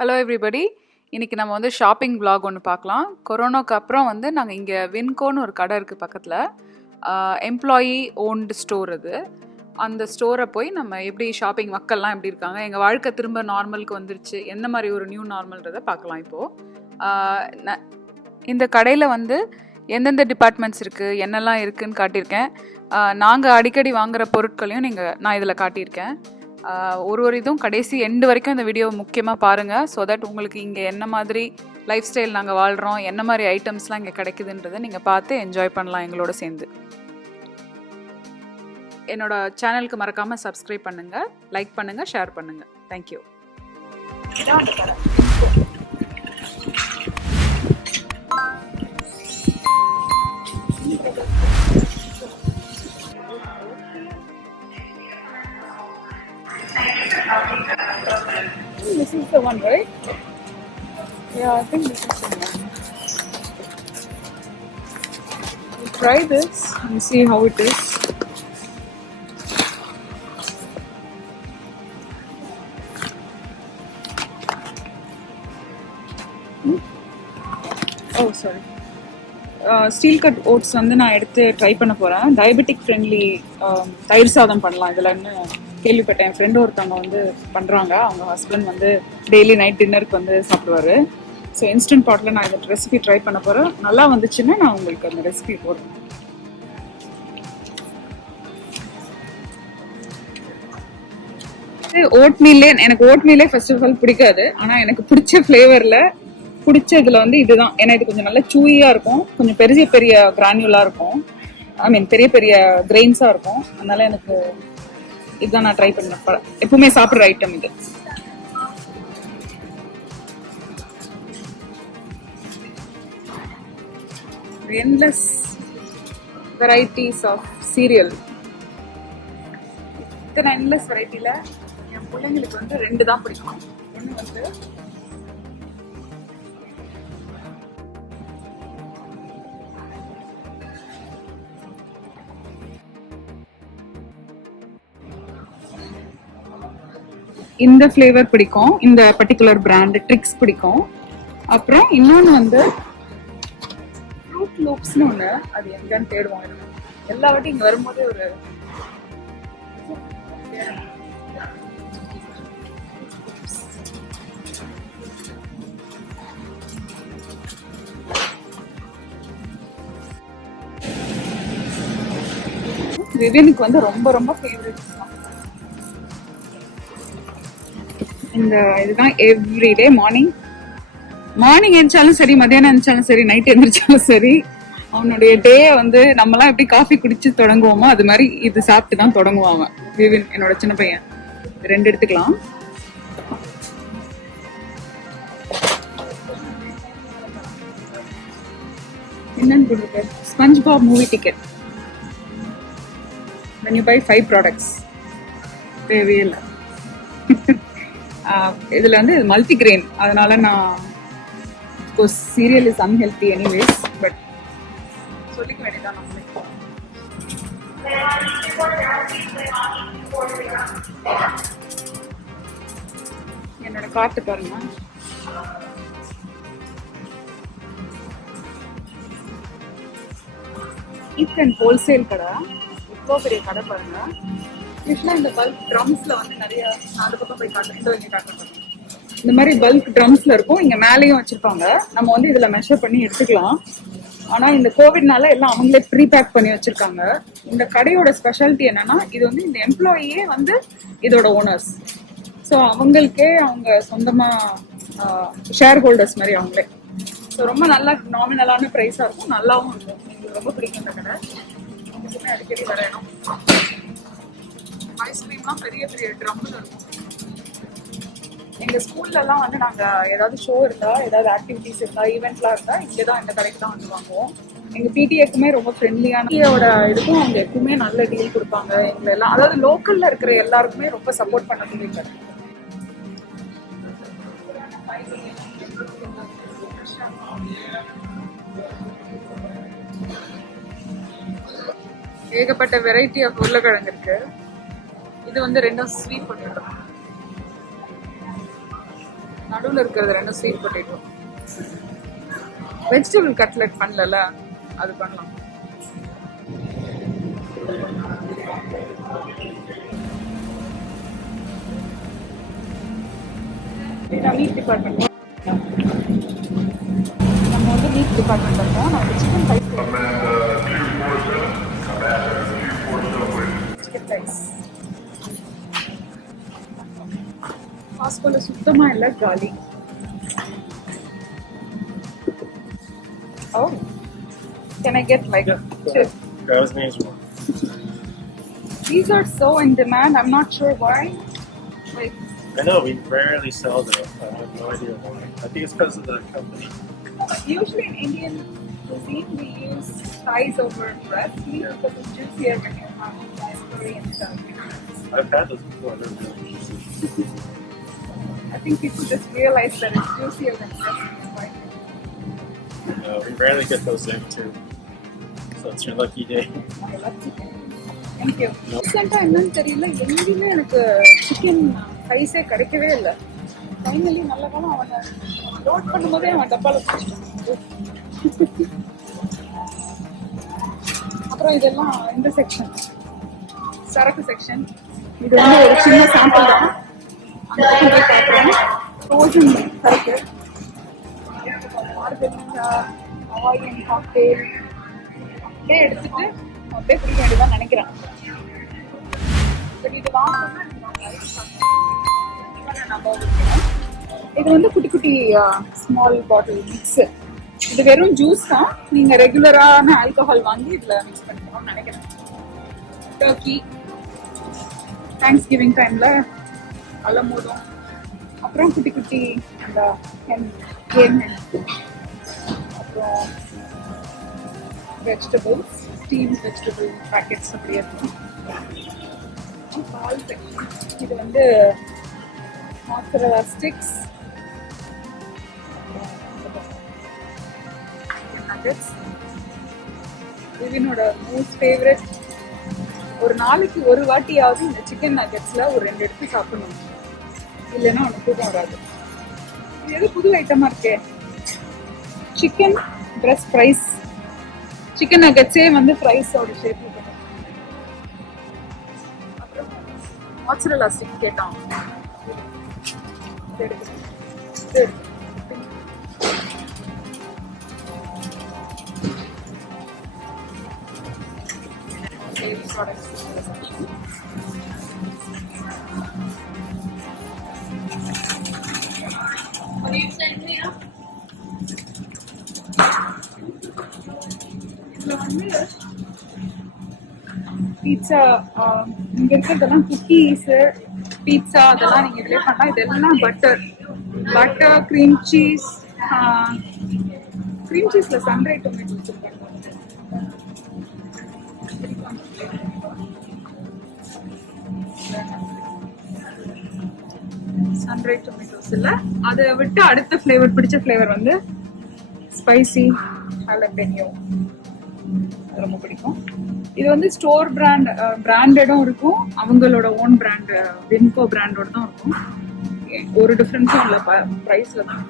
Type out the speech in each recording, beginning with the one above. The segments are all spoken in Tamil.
Hello everybody. இன்றைக்கி நம்ம வந்து ஷாப்பிங் vlog ஒன்று பார்க்கலாம். கொரோனாக்கு அப்புறம் வந்து நாங்கள் இங்கே வின்கோன்னு ஒரு கடை இருக்குது பக்கத்தில். எம்ப்ளாயி ஓன்டு ஸ்டோர் அது. அந்த ஸ்டோரை போய் நம்ம எப்படி ஷாப்பிங் மக்கள்லாம் எப்படி இருக்காங்க, எங்கள் வாழ்க்கை திரும்ப நார்மலுக்கு வந்துருச்சு, என்ன மாதிரி ஒரு நியூ நார்மல்ன்றதை பார்க்கலாம் இப்போது. இந்த கடையில் வந்து எந்தெந்த டிபார்ட்மெண்ட்ஸ் இருக்குது, என்னெல்லாம் இருக்குதுன்னு காட்டியிருக்கேன். நாங்கள் அடிக்கடி வாங்குகிற பொருட்களையும் நான் இதில் காட்டியிருக்கேன். ஒரு இதுவும் கடைசி எண்டு வரைக்கும் இந்த வீடியோ முக்கியமாக பாருங்கள். ஸோ தட் உங்களுக்கு இங்கே என்ன மாதிரி லைஃப் ஸ்டைல் நாங்கள் வாழ்கிறோம், என்ன மாதிரி ஐட்டம்ஸ்லாம் இங்கே கிடைக்குதுன்றதை நீங்கள் பார்த்து என்ஜாய் பண்ணலாம் எங்களோட சேர்ந்து. என்னோடய சேனலுக்கு மறக்காமல் சப்ஸ்கிரைப் பண்ணுங்கள், லைக் பண்ணுங்கள், ஷேர் பண்ணுங்கள். Thank you. This is the one, right? Yeah, I think this is the one. We'll try this and see how it is. Oh, sorry. Steel cut oats வந்து நான் எடுத்து ட்ரை பண்ண போகிறேன். டயபெட்டிக் ஃப்ரெண்ட்லி தயிர் சாதம் பண்ணலாம் இதில்னு கேள்விப்பட்டேன். என் ஃப்ரெண்டு ஒருத்தவங்க வந்து பண்ணுறாங்க. அவங்க ஹஸ்பண்ட் வந்து டெய்லி நைட் டின்னருக்கு வந்து சாப்பிடுவார். ஸோ இன்ஸ்டன்ட் பாட்டில் நான் இந்த ரெசிபி ட்ரை பண்ண போகிறேன். நல்லா வந்துச்சுன்னா நான் உங்களுக்கு அந்த ரெசிபி போடுறேன். ஓட்மீல்லே எனக்கு ஓட்மீலே ஃபர்ஸ்ட் ஆஃப் ஆல் பிடிக்காது. ஆனால் எனக்கு பிடிச்ச ஃப்ளேவரில் பிடிச்சதுல வந்து இதுதான். ஏன்னா இது கொஞ்சம் நல்லா சூயியாக இருக்கும், கொஞ்சம் பெரிய பெரிய கிரானியூலாக இருக்கும், ஐ மீன் பெரிய பெரிய கிரெயின்ஸாக இருக்கும். அதனால எனக்கு இதுதான் நான் ட்ரை பண்ண எப்பவுமே சாப்பிட்ற ஐட்டம் இது. endless varieties of cereal. இத்தனை endless வெரைட்டியில் என் பிள்ளைங்களுக்கு வந்து 2 தான் பிடிக்கும். ஒன்று வந்து இந்த ஃப்ளேவர் பிடிக்கும், இந்த பர்டிகுலர் பிராண்ட் ட்ரிக்ஸ் பிடிக்கும். அப்புறம் இன்னொன்று வந்து ஃப்ரூட் லூப்ஸ்னு ஒன்று, அது எங்கன்னு தேடுவோம். எல்லா வாட்டியும் இங்கே வரும்போதே ஒரு விவினுக்கு வந்து ரொம்ப ரொம்ப ஃபேவரட் இந்த இதுதான். எவ்ரிடே மார்னிங் எழுந்தாலும் சரி, மத்தியானம் எழுந்தாலும் சரி, நைட் எழுந்திரிச்சாலும் சரி, அவனுடைய டே வந்து நம்மலாம் எப்படி காஃபி குடிச்சு தொடங்குவோமோ அது மாதிரி இது சாப்பிட்டு தான் தொடங்குவான் அவன். விவின் என்னோட சின்ன பையன். 2 எடுத்துக்கலாம். என்னன்னு கொடுத்துருக்கு, SpongeBob movie ticket. when you buy 5 products தேவையே இல்லை. இதில் வந்து மல்டி கிரெயின், அதனால நான் serial is unhealthy anyways, but சொல்லிக்க வேண்டியதான் நம்மளுக்கு. என்னோட கார்ட்டு பாருங்க. ஈத்தன் ஹோல்சேல் கடை, இவ்வளோ பெரிய கடை பாருங்க. யூஸ்வலாக இந்த பல்க் ட்ரம்ஸ்ல வந்து நிறைய நாலு பக்கம் போய் காட்டுறேன். இந்த மாதிரி பல்க் ட்ரம்ஸ்ல இருக்கும், இங்க மேலேயும் வச்சிருப்பாங்க. நம்ம வந்து இதுல மெஷர் பண்ணி எடுத்துக்கலாம். ஆனா இந்த கோவிட்னால எல்லாம் அவங்களே ப்ரீ பேக் பண்ணி வச்சிருக்காங்க. இந்த கடையோட ஸ்பெஷாலிட்டி என்னன்னா, இது வந்து இந்த எம்ப்ளாயியே வந்து இதோட ஓனர்ஸ். ஸோ அவங்களுக்கே அவங்க சொந்தமா ஷேர் ஹோல்டர்ஸ் மாதிரி அவங்களே. ஸோ ரொம்ப நல்லா நாமினலான ப்ரைஸா இருக்கும், நல்லாவும் இருக்கும். எங்களுக்கு ரொம்ப பிடிக்கும் இந்த கடை. உங்களுக்குமே அடிக்கடி வரணும். ஐஸ்கிரீம்லாம் பெரிய பெரிய ட்ரம்மில் இருக்கும். எங்கள் ஸ்கூல்லலாம் வந்து நாங்கள் ஏதாவது ஷோ இருந்தா, ஏதாவது ஆக்டிவிட்டிஸ் இருந்தா, ஈவெண்ட்லாம் இருந்தால் இங்கே தான், இந்த கடைக்கு தான் வந்து வாங்குவோம். எங்கள் பிடிஏக்குமே ரொம்ப ஃப்ரெண்ட்லியான இதுக்கும் அவங்க எப்பவுமே நல்ல டீல் கொடுப்பாங்க. எங்களை எல்லாம், அதாவது லோக்கல்ல இருக்கிற எல்லாருக்குமே ரொம்ப சப்போர்ட் பண்ணக்கூடிய கடை. ஏகப்பட்ட வெரைட்டி ஆஃப் உருளைக்கிழங்கு இருக்கு. இது வந்து ரெண்டும் ஸ்வீட் பொட்டேட்டோ. நடுவில் இருக்கிறது ரெண்டும் ஸ்வீட் பொட்டேட்டோ. வெஜிடபிள் கட்லெட் பண்ணல, அது பண்ணலாம். மீட் டிபார்ட்மெண்ட், நம்ம வந்து மீட் டிபார்ட்மெண்ட் இருக்கோம். நான் வந்து சிக்கன் ரைஸ், சிக்கன் ரைஸ் காஸ்கோல சுத்தமா இல்லை, காலி. Oh, can I get like two? Girls needs one. These are so in demand. I'm not sure why. Like, I know we rarely sell them. I have no idea why. I think it's because of the company. usually in Indian cuisine we use thighs over breast meat because it's juicier when you have thighs curry and stuff. I've had those before. They're really juicy. I think people just realize that it's juicier than breast meat. We rarely get those in too. So it's your lucky day. I love chicken. Thank you. ரீசெண்டாக என்னன்னு தெரியல, எங்கேயுமே எனக்கு சிக்கன் ரைஸே கிடைக்கவே இல்லை. ஃபைனலி நல்ல காலம் அவனை லோட் பண்ணும்போதே அவன் டப்பாவில் பிடிச்சிட்டான். அப்புறம் இதெல்லாம் இந்த செக்ஷன், சரக்கு செக்ஷன். இது வந்து ஒரு சின்ன சாம்பிள் தான். அந்த போய் பார்க்குறேன். ஃப்ரோசன் சரக்கு, மார்கரிட்டா, ஹவாயியன் காக்டெயில் அப்படியே எடுத்துட்டு அப்படியே குடிக்க வேண்டியதான் நினைக்கிறேன். பட் இது வாங்கணும்னா இது வந்து குட்டி குட்டி ஸ்மால் பாட்டில் மிக்ஸு. இது வெறும் ஜூஸ் தான். நீங்கள் ரெகுலரான ஆல்கஹால் வாங்கி இதில் மிக்ஸ் பண்ணிக்கணும்னு நினைக்கிறேன். டர்க்கி தேங்க்ஸ் கிவிங் டைமில் அலமோதும். அப்புறம் குட்டி குட்டி அந்த கேம், அப்புறம் வெஜிடபிள்ஸ், ஸ்டீம் வெஜிடபிள் பேக்கெட்ஸ் அப்படியே இருக்கும். பால் செக்ஷன், இது வந்து மாசரலா ஸ்டிக்ஸ், நகட்ஸ். விவினோட மோஸ்ட் ஃபேவரட். ஒரு நாளைக்கு ஒரு வாட்டியாவது இந்த சிக்கன் நகட்ஸில் ஒரு 2 எடுத்து சாப்பிடணும், இல்லைன்னா அவனுக்கு தூக்கம் வராது. இது எது புது ஐட்டமாக இருக்கே, சிக்கன் பிரஸ்ட் ஃப்ரைஸ். சிக்கன் நகட்ஸே வந்து ஃப்ரைஸோட ஷேப். அப்புறம் மாசரலா ஸ்டிக் கேட்டான். இதுல வந்து பீட்சா, இங்க இருக்கிறதெல்லாம் குக்கீஸ், பீட்சா அதெல்லாம் நீங்க இதுல பண்ணலாம். இதெல்லாம் பட்டர், க்ரீம் சீஸ். க்ரீம் சீஸ்ல சன்ரைஸ் டொமேட்டோ வச்சிருக்காங்க. சன்ரைஸ் டொமேட்டோஸ் இல்ல, அதை விட்டு அடுத்த ஃப்ளேவர், பிடிச்ச ஃப்ளேவர் வந்து ஸ்பைசி ஹாலபெனியோ. ரொம்ப பிடிக்கும். இது வந்து ஸ்டோர் பிராண்டடும் இருக்கும், அவங்களோட ஓன் பிராண்ட் வின்கோ பிராண்டோட தான் இருக்கும். ஒரு டிஃப்ரென்ஸும் இல்லை, ப்ரைஸ்ல தான்.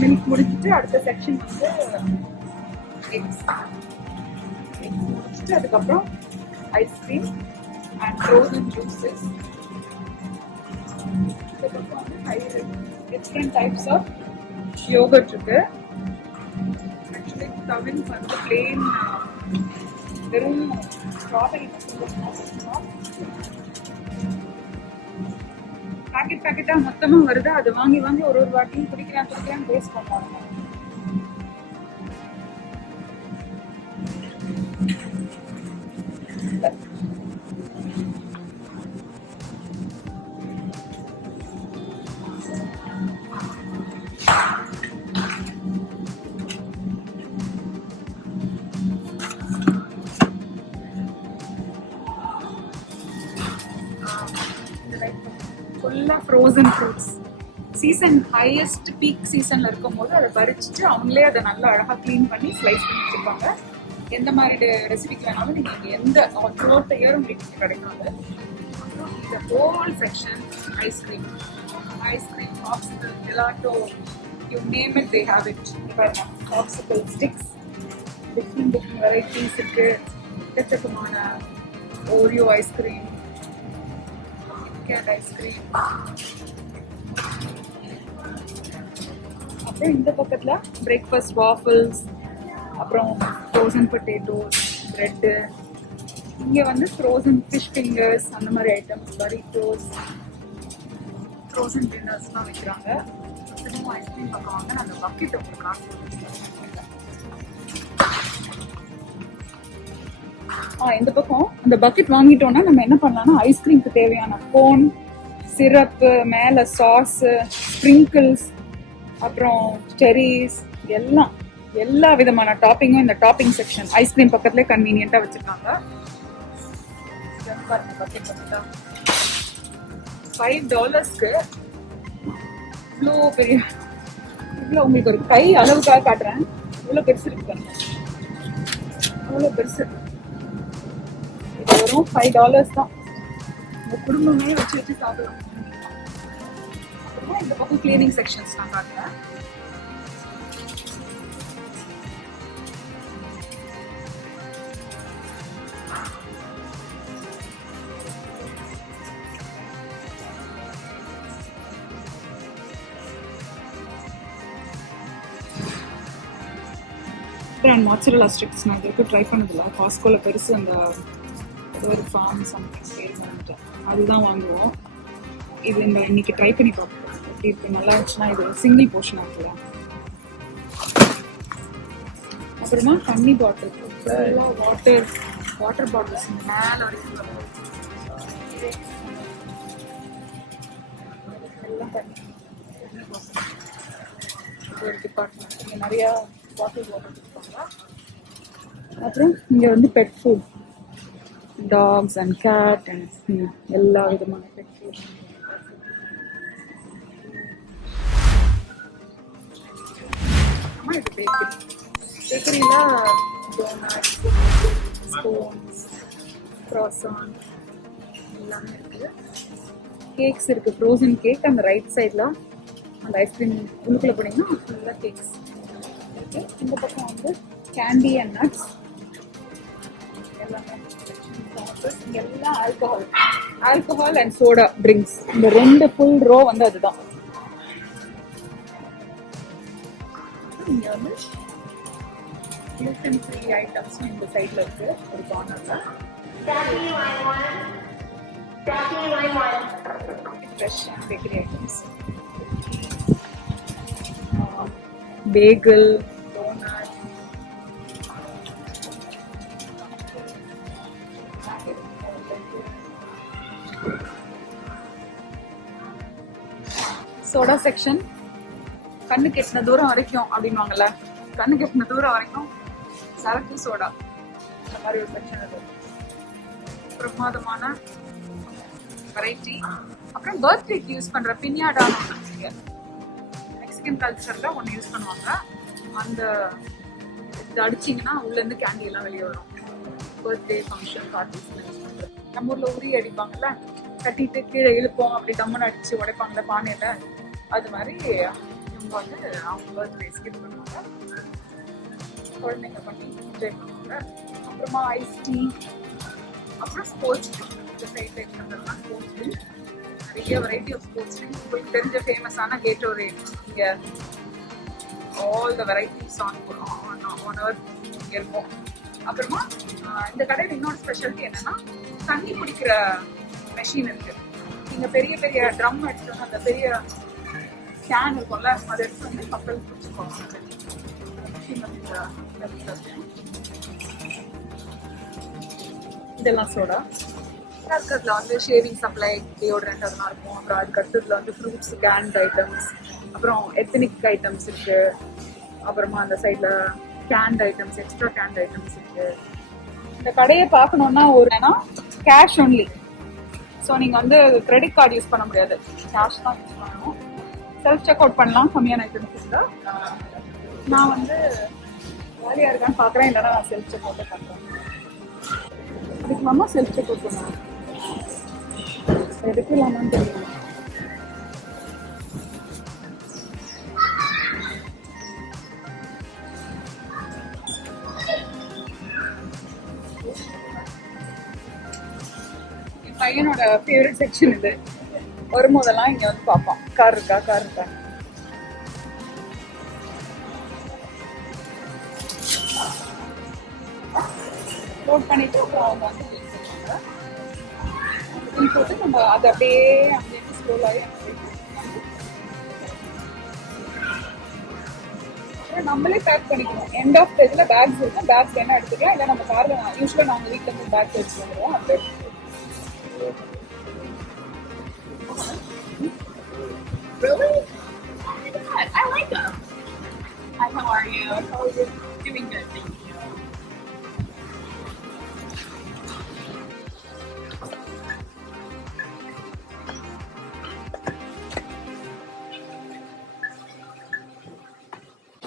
மில்க் முடிச்சுட்டு அடுத்த செக்ஷன் வந்து எக்ஸ் முடிச்சுட்டு அதுக்கப்புறம் ஐஸ்கிரீம் அண்ட் ஃப்ரோசன் ஜூஸஸ். அதுக்கப்புறம் வந்து டிஃப்ரெண்ட் டைப்ஸ் ஆஃப் யோகர்ட் இருக்கு. ஆக்சுவலி தவின் வந்து பிளெயின் வெறும் ஸ்ட்ராபெரி பேக்கெட்டா மொத்தமா வருது. அது வாங்கி ஒரு வாட்டியும் குடிக்கிறேன் டேஸ்ட் பண்ணுவாங்க. ஃபுல்லா frozen fruits. Season highest peak சீசன்ல இருக்கும் போது அதை பறிச்சுட்டு அவங்களே அதை நல்லா அழகா க்ளீன் பண்ணி ஸ்லைஸ் பண்ணி வச்சிருப்பாங்க. எந்த மாதிரி ரெசிபிக்கு வேணாலும் நீங்கள் இங்கே எந்த த்ரூஅவுட் த இயர் உங்களுக்கு கிடைக்கும் அது. அப்புறம் இந்த whole section ice cream, popsicle, gelato, you name it they have it. Popsicle sticks, different varieties இருக்கு. எக்கச்சக்கமான ஓரியோ ஐஸ்கிரீம், கிட்கேட் ஐஸ்கிரீம். அப்புறம் இந்த பக்கத்தில் பிரேக்ஃபாஸ்ட் வாஃபிள்ஸ், அப்புறம் ஃப்ரோசன் பொட்டேட்டோஸ், ப்ரெட்டு. இங்கே வந்து ஃப்ரோசன் ஃபிஷ் ஃபிங்கர்ஸ், அந்த மாதிரி ஐட்டம்ஸ், பரிட்டோஸ், ஃப்ரோசன் டின்னர்ஸ்லாம் வைக்கிறாங்க. திரும்ப ஐஸ்கிரீம் பக்கம் வாங்க, நான் அந்த பக்கெட் உங்களுக்கு காசு. இந்த பக்கம் அந்த பக்கெட் வாங்கிட்டோம்னா நம்ம என்ன பண்ணலாம்னா ஐஸ்கிரீமுக்கு தேவையான கோன், சிரப்பு, மேலே சாஸு, ஸ்ப்ரிங்கிள்ஸ், அப்புறம் செரிஸ், எல்லா விதமான டாப்பிங்கும் இந்த டாப்பிங் செக்ஷன் ஐஸ்கிரீம் பக்கத்துலேயே கன்வீனியண்ட்டாக வச்சுருக்காங்க. $5 இவ்வளோ பெரிய, இவ்வளோ உங்களுக்கு ஒரு கை அளவுக்காக காட்டுறேன். இவ்வளோ பெருசு இருக்கு, அவ்வளோ பெருசு. இது வரும் $5 தான். உங்க குடும்பமே வச்சு சாப்பிடலாம். அப்புறமா இந்த பக்கம் கிளீனிங் செக்ஷன்ஸ் நான் காட்டுறேன். அண்ட் மாச்சரலா ஸ்டிக்ஸ் நான் இது வரைக்கும் ட்ரை பண்ணதில்லை. காஸ்கோவில் பெருசு அந்த ஒரு ஃபார்ம் சம்திங் பேர் வந்துட்டு அதுதான் வாங்குவோம். இது இந்த இன்னைக்கு ட்ரை பண்ணி பார்ப்போம் எப்படி இருக்கு. நல்லா இருந்துச்சுன்னா இது சிங்கிள் போர்ஷன் ஆக்கலாம். அப்புறமா தண்ணி பாட்டில், வாட்டர் பாட்டில்ஸ் மேலே வரைக்கும் எல்லாம் தண்ணி ஒரு டிபார்ட்மெண்ட். இங்கே நிறையா பாட்டில் வாட்டர் கொடுப்பாங்க. அப்புறம் இங்கே வந்து pet food, dogs and cat and எல்லா விதமான பெட் ஃபுட். இது பேக்கரி. பேக்கரியில் டோனட்ஸ், ஸ்பூன்ஸ், க்ராசான் எல்லாமே இருக்குது. கேக்ஸ் இருக்குது, ஃப்ரோசன் கேக். அந்த ரைட் சைடில் அந்த ஐஸ்கிரீம் உள்ளுக்குள்ளே போனீங்கன்னா ஃபுல்லாக கேக்ஸ் இருக்குது. இந்த பக்கம் வந்து கேண்டி அண்ட் நட்ஸ் எல்லாமே. எல்லாம் ஆல்கஹால் அண்ட் சோடா ட்ரிங்க்ஸ். இந்த 2 ஃபுல் ரோ வந்து அதுதான். இங்கே வந்து gluten free ஐட்டம்ஸ் இந்த சைடில் இருக்கு ஒரு கார்னரில். Fresh bakery items, bagel, donut. Soda section கண்ணு கெட்டின தூரம் வரைக்கும் அப்படின்வாங்கல்ல, கண்ணு கெட்டின தூரம் வரைக்கும் சரக்கு சோடா அந்த மாதிரி ஒரு செக்ஷன். அது பிரமாதமான வெரைட்டி. அப்புறம் பர்த்டேக்கு யூஸ் பண்ற பின்யாடான்னு ஒன்று மெக்சிகன் கல்ச்சர்ல ஒன்று யூஸ் பண்ணுவாங்க. அந்த இது அடிச்சிங்கன்னா உள்ளேருந்து கேண்டி எல்லாம் வெளியே வரும். பர்த்டே ஃபங்க்ஷன் பார்ட்டிஸ் யூஸ் பண்ணுறது. நம்ம ஊரில் உரி அடிப்பாங்கல்ல, கட்டிட்டு கீழே இழுப்போம், அப்படி கம்மன் அடிச்சு உடைப்பாங்கல்ல பானையில். அது மாதிரி இவங்க வந்து அவங்க பர்த்டேஸ்க்கு இது பண்ணுவாங்க, குழந்தைங்க பண்ணி என்ஜாய் பண்ணுவாங்க. அப்புறமா ஐஸ் டீ, அப்புறம் ஸ்போர்ட்ஸ் ட்ரிங்க். இந்த சைடில் இருக்கிறதெல்லாம் ஸ்போர்ட்ஸ் ட்ரிங்க். நிறைய வெரைட்டி ஆஃப் ஸ்போர்ட்ஸ் ட்ரிங்க். உங்களுக்கு தெரிஞ்ச ஃபேமஸான கேட்டோரேட் இங்கே all the varieties on 1 hour இங்கே இருக்கும். அப்புறமா இந்த கடையில் இன்னொரு ஸ்பெஷாலிட்டி என்னன்னா தண்ணி குடிக்கிற மெஷின் இருக்கு. நீங்கள் பெரிய பெரிய ட்ரம் எடுத்துட்டு அந்த பெரிய கேன் இருக்கும்ல, அதை எடுத்து வந்து மக்கள் குடிச்சுக்கோங்க. இதெல்லாம் சோடா இருக்கிறதுல வந்து ஷேவிங் சப்ளை, டியோட்ரண்ட் அதெல்லாம் இருக்கும். அப்புறம் அதுக்கு அடுத்ததுல வந்து ஃப்ரூட்ஸ், கேண்ட் ஐட்டம்ஸ், அப்புறம் எத்தனிக் ஐட்டம்ஸ் இருக்கு. அப்புறமா அந்த சைட்ல Cantt items, extra Cantt items இருக்கு. இந்த கடையை பார்க்கணுன்னா ஒரு கேஷ் ஒன்லி. ஸோ நீங்கள் வந்து கிரெடிட் கார்டு யூஸ் பண்ண முடியாது, கேஷ் தான் யூஸ் பண்ணணும். செல்ஃப் செக் அவுட் பண்ணலாம் கம்மியான ஐட்டம்ஸ் இல்லை. நான் வந்து ஜாலியாக இருக்கான்னு பார்க்குறேன், இல்லைன்னா நான் செல்ஃப் செக் அவுட்டை பண்ணுறேன். எடுக்கலாமா செல்ஃப் செக் அவுட் பண்ணுவேன், எடுக்கலாமான்னு தெரியல. என் பையனோட ஃபேவரட் செக்ஷன் இது. வரும்போதெல்லாம் இங்கே வந்து பார்ப்பான், கார் இருக்கா கார் இருக்கா. லோட் பண்ணிட்டு அப்புறம் அவங்க வந்து பில் பண்ணுவாங்க. பில் போட்டு நம்ம அதை அப்படியே அப்படியே ஸ்க்ரோல் ஆகி அப்புறம் நம்மளே பேக் பண்ணிக்கணும். எண்ட் ஆஃப் பேஜில் பேக்ஸ் இருக்கும், பேக்ஸ் வேணா எடுத்துக்கலாம், இல்லை நம்ம காரில் யூஸ்வலாக நாங்கள் வீட்டில் இருந்து பேக் வச்சு வந்துடுவோம். அப்படி Really? Oh my god, I like them. Hi, how are you? How are you? Doing good, thank you.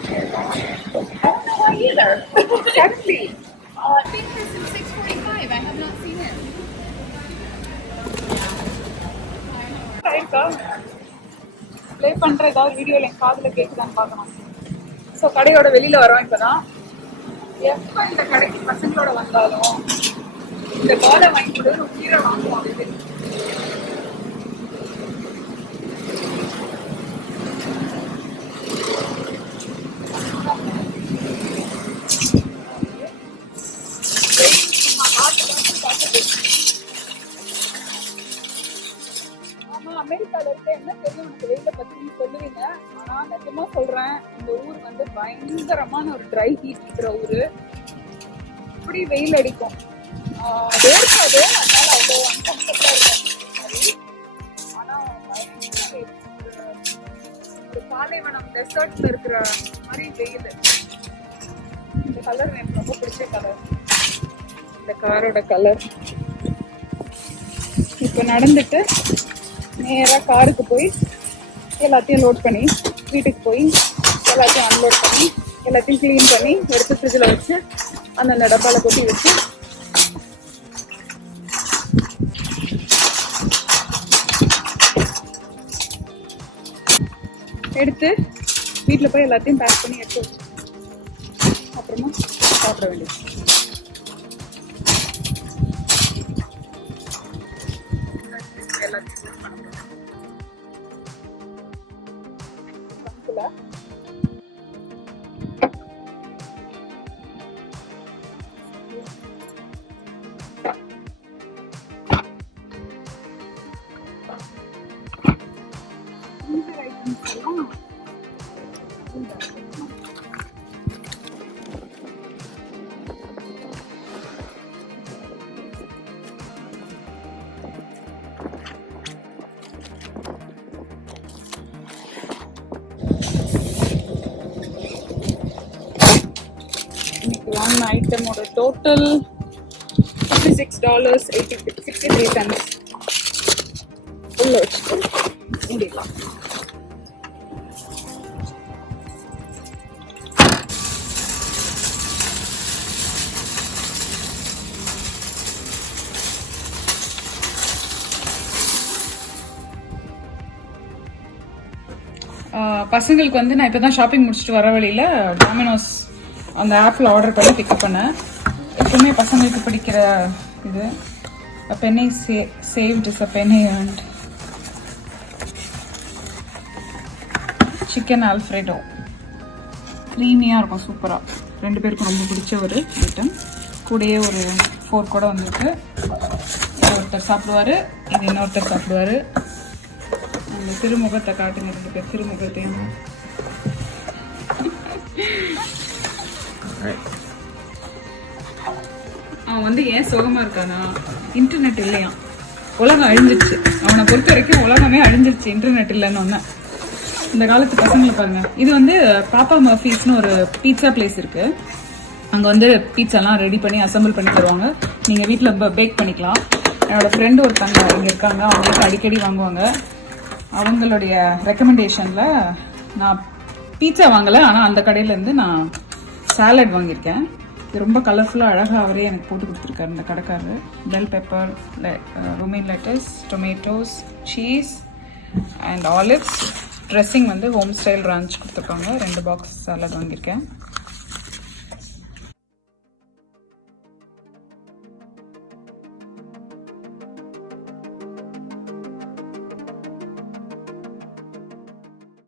I don't know why either. Exactly. I think this is 6:45. I have not seen it. Play பண்ணுற ஏதாவது வீடியோவில் என் காதில் கேட்குதான்னு பார்க்கணும். ஸோ கடையோட வெளியில் வரோம். இப்போ தான் எப்போ இந்த கடைக்கு பசங்களோட வந்தாலும் இந்த பாலை வாங்கி கொடுத்து கீரை வாங்குவோம். இது அமெரிக்கால இருக்க என்ன தெரியும் உனக்கு வெயில பத்தி நீ சொல்லுவீங்க. ஆனா நிஜமா சொல்றேன், இந்த ஊர் வந்து பயங்கரமான ஒரு ட்ரை ஹீட் இருக்கிற ஊரு. இப்படி வெயில் அடிக்கும், வேர்க்காது, அதனால அவ்வளோ அன்கம்ஃபர்டபுளா இருக்கும். ஆனா பயங்கர ஒரு பாலைவனம் டெசர்ட்ல இருக்கிற மாதிரி வெயில். இந்த கலர் எனக்கு ரொம்ப பிடிச்ச கலர், இந்த காரோட கலர். இப்போ நடந்துட்டு நேராக காருக்கு போய் எல்லாத்தையும் லோட் பண்ணி வீட்டுக்கு போய் எல்லாத்தையும் அன்லோட் பண்ணி எல்லாத்தையும் க்ளீன் பண்ணி எடுத்து ஃப்ரிட்ஜில் வச்சு அந்தந்த டப்பாவில் கொட்டி வச்சு எடுத்து வீட்டில் போய் எல்லாத்தையும் பேக் பண்ணி எடுத்து வச்சு அப்புறமா சாப்பிட வேண்டியது. எல்லாத்தையும் வாங்கின ஐட்டமோட டோட்டல் $56.63 உள்ள வச்சுட்டு முடியலாம். பசங்களுக்கு வந்து நான் இப்போ தான் ஷாப்பிங் முடிச்சுட்டு வர வழியில் டாமினோஸ் அந்த ஆப்பில் ஆர்டர் பண்ணி பிக்கப் பண்ணேன். எப்பவுமே பசங்களுக்கு பிடிக்கிற இது a penny saved is a penny earned. Chicken Alfredo க்ரீமியாக இருக்கும், சூப்பராக. 2 பேருக்கும் ரொம்ப பிடிச்ச ஒரு ஐட்டம். கூடயே ஒரு ஃபோர்க் கூட வந்துருக்கு. இது ஒருத்தர் சாப்பிடுவார், இது இன்னொருத்தர் சாப்பிடுவார். அந்த திருமுகத்தை காட்டுங்க, 2 பேர் திருமுகத்தையும். அவன் வந்து ஏன் சுகமா இருக்கானா, இன்டர்நெட் இல்லையா, உலகம் அழிஞ்சிருச்சு. அவனை பொறுத்த வரைக்கும் உலகமே அழிஞ்சிருச்சு இன்டர்நெட் இல்லைன்னு ஒன்று. இந்த காலத்து பசங்களை பாருங்க. இது வந்து பாப்பா மர்ஃபீஸ்னு ஒரு பீட்சா பிளேஸ் இருக்கு. அங்கே வந்து பீட்சாலாம் ரெடி பண்ணி அசம்பிள் பண்ணி தருவாங்க. நீங்கள் வீட்டில் பேக் பண்ணிக்கலாம். என்னோட ஃப்ரெண்டு ஒருத்தங்க இங்கே இருக்காங்க, அவங்களுக்கு அடிக்கடி வாங்குவாங்க. அவங்களுடைய ரெக்கமெண்டேஷனில் நான் பீட்சா வாங்கலை, ஆனால் அந்த கடையிலேருந்து நான் சாலட் வாங்கியிருக்கேன். இது ரொம்ப கலர்ஃபுல்லாக அழகாக அவரே எனக்கு போட்டு கொடுத்துருக்காரு இந்த கடைக்காரர். Bell pepper, romaine lettuce, tomatoes, cheese and olives. Dressing வந்து ஹோம் ஸ்டைல் ரான்ச் கொடுத்துருக்காங்க. 2 பாக்ஸ் சாலட் வாங்கியிருக்கேன்.